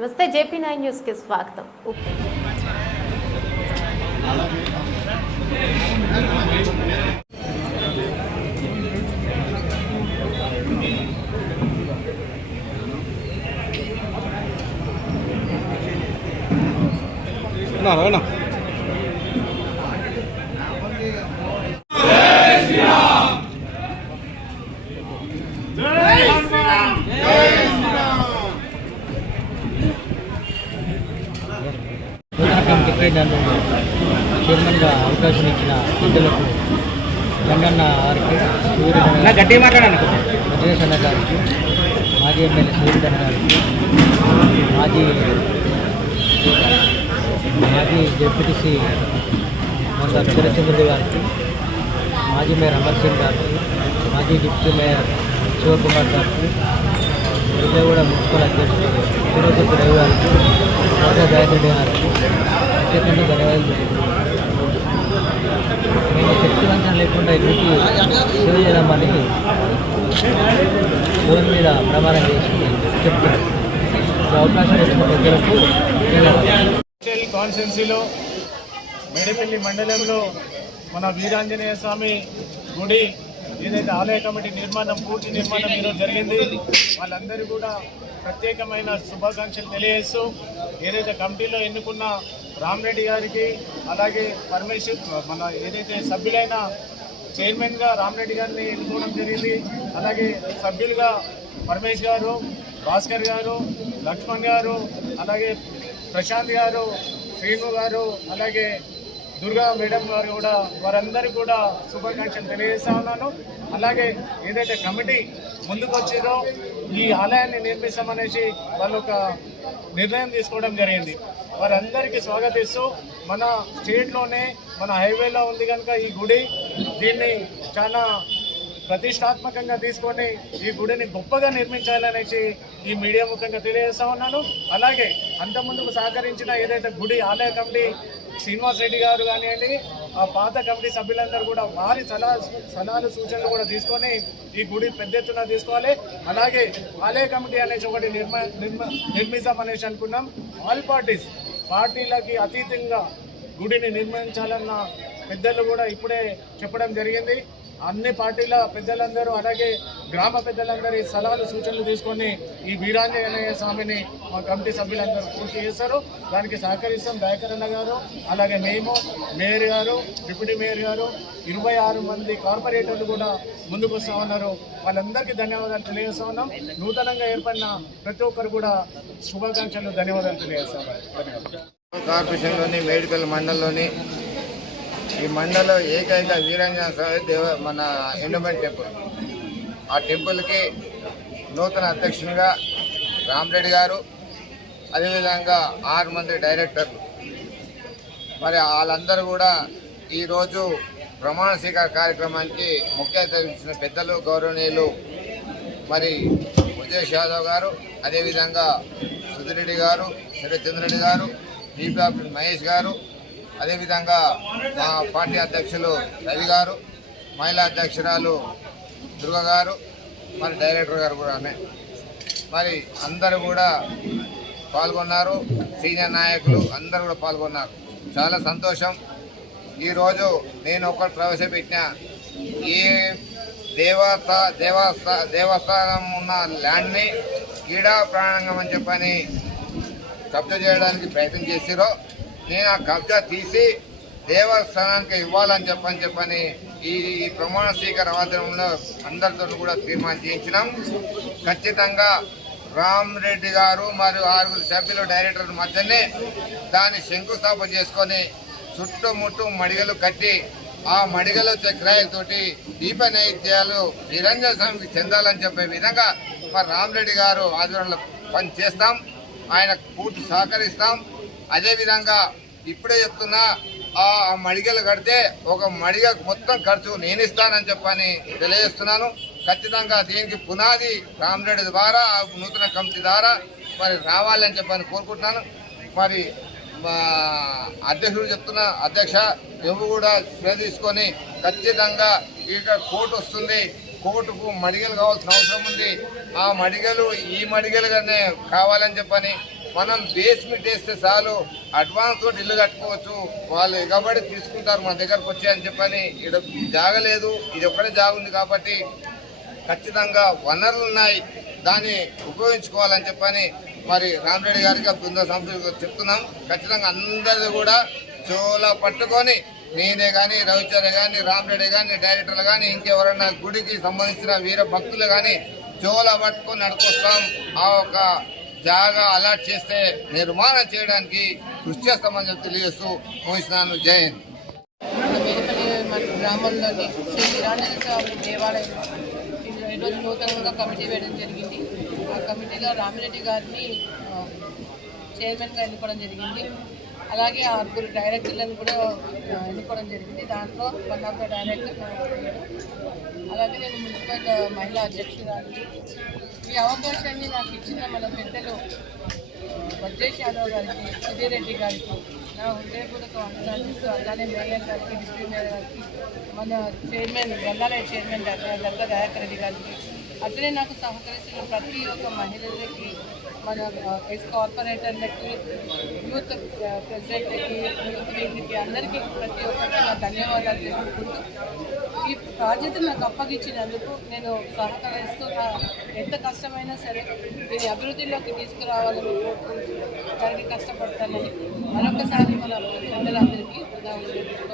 నమస్తే JP nine న్యూస్కి స్వాగతం. నా రానా నూతన నన్ను చైర్మన్గా అవకాశం ఇచ్చిన పెద్దలకు గంగన్న గారికి వజ్రేష్ అన్న గారికి మాజీ ఎమ్మెల్యే సూర్యుడన్న గారికి మాజీ మాజీ జెడ్పీటీసీ మొన్న చంద్రచంద్రుడు గారికి మాజీ మేయర్ అమర్ సింగ్ గారికి మాజీ డిప్యూటీ మేయర్ శివకుమార్ గారికి విజయవాడ మున్సిపల్ అధ్యక్షుడు తిరుపతి రవి గారికి రాజా గాయత్రి గారికి ప్రత్యేకంగా జరగాలి తెలుపుతున్నాను. నేను శక్తివంతం లేకుండా ఈ సేవ చేద్దామని ఫోన్ మీద ప్రమాణం చేసి చెప్తున్నాను అవకాశం ఇచ్చిన పెద్దలకు ధన్యవాదాలు కాన్స్టెన్సీలో మేడపల్లి మండలంలో మన వీరాంజనేయ స్వామి గుడి ఏదైతే ఆలయ కమిటీ నిర్మాణం పూర్తి నిర్మాణం ఈరోజు జరిగింది వాళ్ళందరూ కూడా ప్రత్యేకమైన శుభాకాంక్షలు తెలియజేస్తూ ఏదైతే కమిటీలో ఎన్నుకున్న రామరెడ్డి గారికి అలాగే పరమేశ్వర్ మన ఏదైతే సభ్యులైన చైర్మన్గా రామరెడ్డి గారిని ఎన్నుకోవడం జరిగింది. అలాగే సభ్యులుగా పరమేష్ గారు భాస్కర్ గారు లక్ష్మణ్ గారు అలాగే ప్రశాంత్ గారు శ్రీను గారు అలాగే దుర్గా మేడం గారు కూడా వారందరికీ కూడా శుభాకాంక్షలు తెలియజేస్తా ఉన్నాను. అలాగే ఏదైతే కమిటీ ముందుకు వచ్చిందో ఈ ఆలయాన్ని నిర్మిస్తామనేసి వాళ్ళు ఒక నిర్ణయం తీసుకోవడం జరిగింది. వారందరికీ స్వాగతిస్తూ మన స్టేట్లోనే మన హైవేలో ఉంది కనుక ఈ గుడి దీన్ని చాలా ప్రతిష్టాత్మకంగా తీసుకొని ఈ గుడిని గొప్పగా నిర్మించాలనేసి ఈ మీడియా ముఖంగా తెలియజేస్తా ఉన్నాను. అలాగే అంతకుముందుకు సహకరించిన ఏదైతే గుడి ఆలయ కమిటీ శ్రీనివాస్ రెడ్డి గారు కానివ్వండి ఆ పాత కమిటీ సభ్యులందరూ కూడా వారి సలహా సలహాలు సూచనలు కూడా తీసుకొని ఈ గుడి పెద్ద ఎత్తున తీసుకోవాలి. అలాగే ఆలయ కమిటీ అనేసి ఒకటి నిర్మ నిర్మ నిర్మిస్తాం అనేసి అనుకున్నాం. ఆల్ పార్టీస్ పార్టీలకి అతీతంగా గుడిని నిర్మించాలన్న పెద్దలు కూడా ఇప్పుడే చెప్పడం జరిగింది. అన్ని పార్టీల పెద్దలందరూ అలాగే గ్రామ పెద్దలందరి సలహాలు సూచనలు తీసుకొని ఈ వీరాంజనేయ స్వామిని మా కమిటీ సభ్యులందరూ పూర్తి చేస్తారు దానికి సహకరిస్తాం దయాకరణ గారు అలాగే మేము మేయర్ గారు డిప్యూటీ మేయర్ గారు ఇరవై ఆరు మంది కార్పొరేటర్లు కూడా ముందుకు వస్తూ ఉన్నారు. వాళ్ళందరికీ ధన్యవాదాలు తెలియజేస్తా ఉన్నాం. నూతనంగా ఏర్పడిన ప్రతి ఒక్కరు కూడా శుభాకాంక్షలు ధన్యవాదాలు తెలియజేస్తాం కార్పొరేషన్లోని మేడిపల్లి మండలంలోని ఈ మండలం ఏకైక వీరంజన స్వామి దేవ మన ఎండోమెంట్ టెంపుల్. ఆ టెంపుల్కి నూతన అధ్యక్షునిగా రామరెడ్డి గారు అదేవిధంగా ఆరు మంది డైరెక్టర్లు. మరి వాళ్ళందరూ కూడా ఈరోజు ప్రమాణ స్వీకార కార్యక్రమానికి ముఖ్య అతిథి పెద్దలు గౌరవనీయులు మరి ఉజేష్ యాదవ్ గారు అదేవిధంగా సుధిరెడ్డి గారు శరత్చంద్రెడ్డి గారు బీపీ మహేష్ గారు అదేవిధంగా మా పార్టీ అధ్యక్షులు రవి గారు మహిళా అధ్యక్షురాలు దుర్గ గారు మరి డైరెక్టర్ గారు కూడా మరి అందరూ కూడా పాల్గొన్నారు సీనియర్ నాయకులు అందరూ కూడా పాల్గొన్నారు. చాలా సంతోషం. ఈరోజు నేను ఒకటి ప్రవేశపెట్టిన ఏ దేవత దేవస్థా దేవస్థానం ఉన్న ల్యాండ్ని క్రీడా ప్రాణంగం అని చెప్పని కబ్జా చేయడానికి ప్రయత్నం చేసిరో నేను ఆ కబ్జా తీసి దేవస్థానానికి ఇవ్వాలని చెప్పని చెప్పని ఈ ప్రమాణ స్వీకార ఆధ్వర్యంలో అందరితో కూడా తీర్మానం చేయించినాం. ఖచ్చితంగా రామ్ రెడ్డి గారు మరియు ఆరుగురు సభ్యులు డైరెక్టర్ మధ్యనే దాన్ని శంకుస్థాపన చేసుకొని చుట్టుముట్టు మడిగలు కట్టి ఆ మడిగలు చక్రాయలతోటి దీప నైత్యాలు నిరంజన స్వామికి చెందాలని చెప్పే విధంగా మరి రామరెడ్డి గారు ఆధ్వర్యంలో పని చేస్తాం ఆయన పూర్తి సహకరిస్తాం. అదేవిధంగా ఇప్పుడే చెప్తున్నా ఆ మడిగలు కడితే ఒక మడిగ మొత్తం ఖర్చు నేను ఇస్తానని చెప్పని తెలియజేస్తున్నాను. ఖచ్చితంగా దీనికి పునాది రామరెడ్డి ద్వారా ఆ నూతన కమిటీ ద్వారా మరి రావాలని చెప్పని కోరుకుంటున్నాను. మరి మా అధ్యక్షుడు చెప్తున్న అధ్యక్ష నువ్వు కూడా శ్రద్ధ తీసుకొని ఖచ్చితంగా ఇక కోర్టు వస్తుంది. కోర్టుకు మడిగలు కావాల్సిన అవసరం ఉంది. ఆ మడిగలు ఈ మడిగలుగానే కావాలని చెప్పని మనం బేస్మెంట్ వేస్తే చాలు అడ్వాన్స్ తోటి ఇల్లు కట్టుకోవచ్చు వాళ్ళు ఎగబడి తీసుకుంటారు మన దగ్గరకు వచ్చి అని చెప్పని ఇక్కడ జాగలేదు. ఇది ఒక్కడే జాగ ఉంది కాబట్టి ఖచ్చితంగా వనరులు ఉన్నాయి దాన్ని ఉపయోగించుకోవాలని చెప్పని మరి రామరెడ్డి గారికి ఆ బృంద సంస్థ చెప్తున్నాం. ఖచ్చితంగా అందరిది కూడా చోలా పట్టుకొని నేనే కానీ రవిచంద్ర కానీ రామరెడ్డి కానీ డైరెక్టర్లు కానీ ఇంకెవరైనా గుడికి సంబంధించిన వీర భక్తులు కానీ చోలా పట్టుకొని నడుకొస్తాం ఆ ఒక జాగా అలాట్ చేస్తే నిర్మాణం చేయడానికి కృషి చేస్తామని చెప్పి తెలియజేస్తూ ముగిస్తున్నాను జై హింద్. మన గ్రామంలోని శ్రీ వీరాంజన స్వామి దేవాలయం ఈరోజు నూతనంగా కమిటీ వేయడం జరిగింది ఆ కమిటీలో రామిరెడ్డి గారిని చైర్మన్గా ఎన్నుకోవడం జరిగింది. అలాగే ఆరుగురు డైరెక్టర్లను కూడా ఎన్నుకోవడం జరిగింది. దాంట్లో వన్ ఆఫ్ ద డైరెక్టర్ అలాగే నేను మున్సిపల్ మహిళా అధ్యక్షురాలు ఈ అవకాశాన్ని నాకు ఇచ్చిన మన పెద్దలు వజ్రేష్ యాదవ్ గారికి సుధీరెడ్డి గారికి నా హృదయపూర్వక వందనాలు చేస్తూ అలానే మేయర్ గారికి డిప్యూటీ మేయర్ గారికి మన చైర్మన్ గల్లాలయ చైర్మన్ డాక్టర్ దత్త దయాకర్ రెడ్డి గారికి అట్లనే నాకు సహకరిస్తున్న ప్రతి ఒక్క మహిళలకి మన ఎక్స్ కార్పొరేటర్లకి యూత్ ప్రెసిడెంట్లకి యూత్ వీళ్ళకి అందరికీ ప్రతి ఒక్కరికి నా ధన్యవాదాలు తెలుపుకుంటూ ఈ ప్రాజెక్టు నాకు అప్పగించినందుకు నేను సహకరిస్తూ నా ఎంత కష్టమైనా సరే దీని అభివృద్ధిలోకి తీసుకురావాలని కోరుకుంటూ దానికి కష్టపడతానని మరొకసారి మన పిల్లలందరికీ ఉదాహరణ